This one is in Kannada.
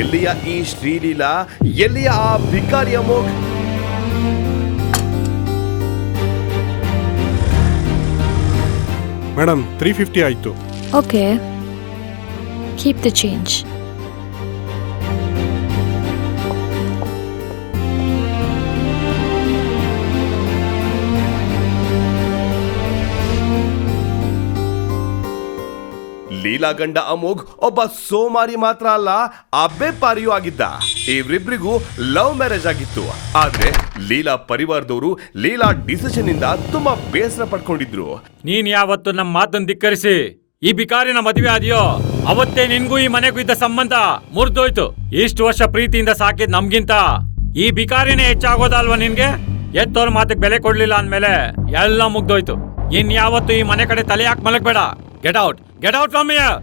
ಎಲ್ಲಿಯ ಈ ಶ್ರೀಲೀಲಾ, ಎಲ್ಲಿಯ ಆ ಭಿಕಾರಿ ಅಮೋಘ್? ಮೇಡಮ್ 350 ಆಯ್ತು. Okay. Keep the change. Leela ಗಂಡ ಅಮೋಘ್ ಒಬ್ಬ ಸೋಮಾರಿ ಮಾತ್ರ ಅಲ್ಲ, ಅಬ್ಬೆ ಪಾರಿಯೂ ಆಗಿದ್ದ. ಇವರಿಬ್ರಿಗೂ ಲವ್ ಮ್ಯಾರೇಜ್ ಆಗಿತ್ತು. ಆದ್ರೆ ಲೀಲಾ ಪರಿವಾರದವರು ಲೀಲಾ ಡಿಸಿಷನ್ ಇಂದ ತುಂಬಾ ಬೇಸರ ಪಡ್ಕೊಂಡಿದ್ರು. ನೀನ್ ಯಾವತ್ತು ನಮ್ಮ ಮಾತನ್ನು ಧಿಕ್ಕರಿಸಿ ಈ ಬಿಕಾರಿನ ಮದುವೆ ಆದ್ಯೋ ಅವತ್ತೇ ನಿನ್ಗೂ ಈ ಮನೆಗೂ ಇದ್ದ ಸಂಬಂಧ ಮುರಿದೋಯ್ತು. ಇಷ್ಟು ವರ್ಷ ಪ್ರೀತಿಯಿಂದ ಸಾಕಿದ್ ನಮ್ಗಿಂತ ಈ ಬಿಕಾರಿನೇ ಹೆಚ್ಚಾಗೋದಲ್ವಾ ನಿನ್ಗೆ? ಎತ್ತೋರ್ ಮಾತಿಗೆ ಬೆಲೆ ಕೊಡ್ಲಿಲ್ಲ ಅಂದ್ಮೇಲೆ ಎಲ್ಲ ಮುಗ್ದೋಯ್ತು. ಇನ್ ಯಾವತ್ತು ಈ ಮನೆ ಕಡೆ ತಲೆ ಯಾಕೆ ಮಲಗಬೇಡ. Get out from here.